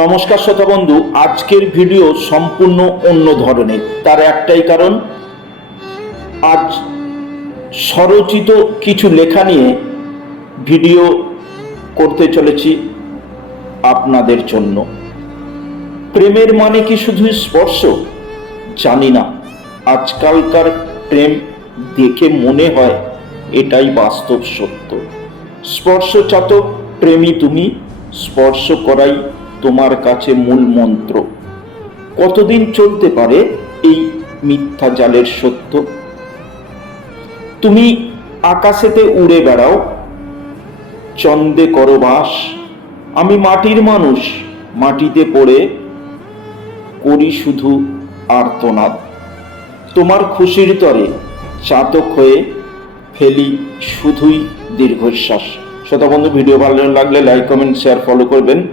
নমস্কার শ্রোতা বন্ধু, আজকের ভিডিও সম্পূর্ণ অন্য ধরনের। তার একটাই কারণ, আজ স্বরচিত কিছু লেখা নিয়ে ভিডিও করতে চলেছি আপনাদের জন্য। প্রেমের মানে কি শুধু স্পর্শ? জানি না। আজকালকার প্রেম দেখে মনে হয় এটাই বাস্তব সত্য। স্পর্শচাতক প্রেমী তুমি, স্পর্শ করাই তোমার কাছে মূল মন্ত্র। কতদিন চলতে পারে এই মিথ্যা জালের সত্য? তুমি আকাশেতে উড়ে বেড়াও, চন্দে করো বাস, আমি মাটির মানুষ, মাটিতে পড়ে করি শুধু আর্তনাদ। তোমার খুশির তরে চাতক হয়ে ফেলি শুধুই দীর্ঘশ্বাস। শ্রোতা বন্ধু, ভিডিও ভালো লাগলে লাইক, কমেন্ট, শেয়ার, ফলো করবেন।